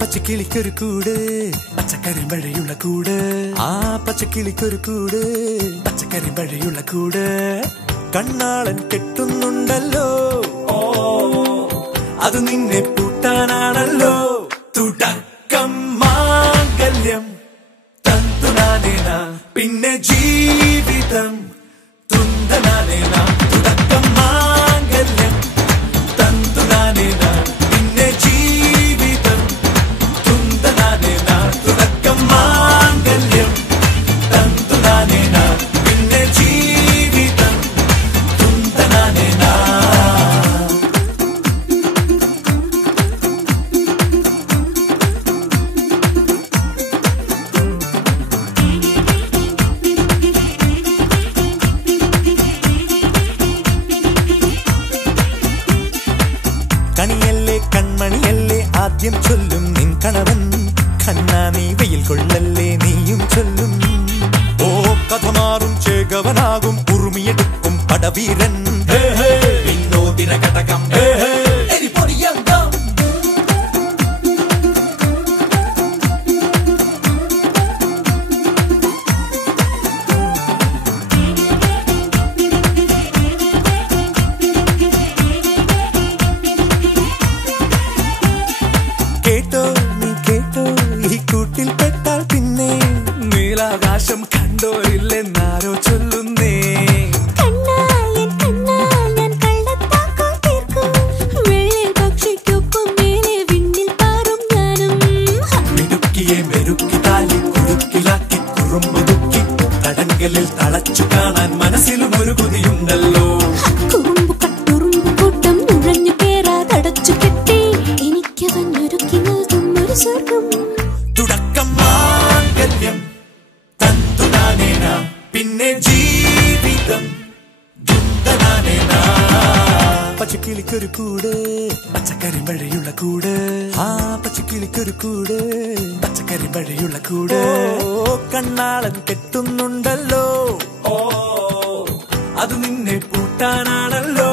പച്ചക്കിളിക്കൊരു കൂട് പച്ചക്കരിമ്പഴയുള്ള കൂട് ആ പച്ചക്കിളിക്കൊരു കൂട് പച്ചക്കരിമ്പഴയുള്ള കൂട് കണ്ണാളൻ കെട്ടുന്നുണ്ടല്ലോ അത് നിന്നെ പൂട്ടാനാണല്ലോ തുടക്കം മാംഗല്യം തന്തുനാനേന പിന്നെ ജീവിതം തുന്തനാനേന തുടക്കം മാംഗല്യം തന്തുനാനേന പിന്നെ ജീവിതം തുന്തനാനേന തുടക്കം മാംഗല്യം തന്തുനാനേന പിന്നെ ജീവിതം തുന്തനാനേന കണിയല്ലേ കൺമണിയല്ലേ ആദ്യം ചൊല്ലും നിൻ കണവൻ കണ്ണാ നീ വെയിൽ കൊള്ളല്ലേ നീയും ചൊല്ലും ഓ കഥ മാറും ചേകവനാകും ഉറുമിയെടുക്കും പടവീരൻ വിനോദിന ഘടകം എരിപൊടിയങ്കം കേട്ടോ നീ കേട്ടോ ഈ കൂട്ടിൽ പെട്ടാൽ പിന്നെ നീലാകാശം കണ്ടോരില്ലെന്നാരോ ചൊല്ലുന്നേ മിടുക്കിയെ മെരുക്കി താലി കുറുക്കിലാക്കി കുറുമ്പുതുക്കി തടങ്കലിൽ തളച്ചു കാണാൻ മനസ്സിലും ഒരു കൊതിയുണ്ടല്ലോ തുടക്കം മാംഗല്യം തന്തുനാനേന പിന്നെ ജീവിതം ദുന്തനാനേന പച്ചക്കിളിക്കൊരു കൂട് പച്ചക്കരിമ്പഴയുള്ള കൂട് ആ പച്ചക്കിളിക്കൊരു കൂട് പച്ചക്കരിമ്പഴയുള്ള കൂട് കണ്ണാളൻ കെട്ടുന്നുണ്ടല്ലോ അത് നിന്നെ പൂട്ടാനാണല്ലോ